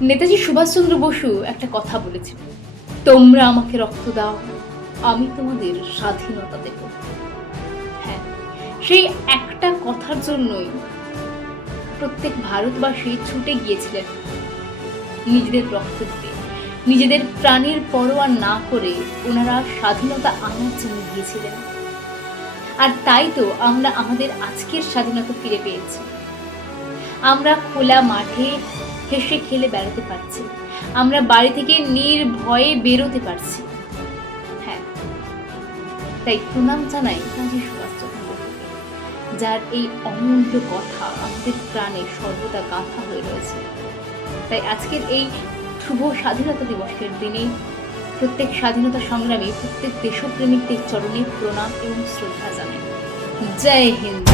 নেতাজি সুভাষচন্দ্র বসু একটা কথা বলেছিলেন, তোমরা আমাকে রক্ত দাও, আমি তোমাদের স্বাধীনতা দেব। হ্যাঁ, সেই একটা কথার জন্যই প্রত্যেক ভারতবাসী ছুটে গিয়েছিলেন নিজেদের রক্ত দিতে, নিজেদের প্রাণের পরোয়া না করে ওনারা স্বাধীনতা আনার জন্য গিয়েছিলেন। আর তাই তো আমরা আমাদের আজকের স্বাধীনতা ফিরে পেয়েছি। আমরা খোলা মাঠে হেসে খেলে বেড়াতে পারছি, আমরা বাড়ি থেকে নির্ভয়ে বেরোতে পারছি। হ্যাঁ, তাই প্রণাম জানাই নেতাজি সুভাষচন্দ্র বসুকে, যার এই অমূল্য কথা আমাদের প্রাণে সর্বদা গাঁথা হয়ে রয়েছে। তাই আজকের এই শুভ স্বাধীনতা দিবসের দিনে প্রত্যেক স্বাধীনতা সংগ্রামী, প্রত্যেক দেশপ্রেমিকদের চরণে প্রণাম এবং শ্রদ্ধা জানাই। জয় হিন্দ।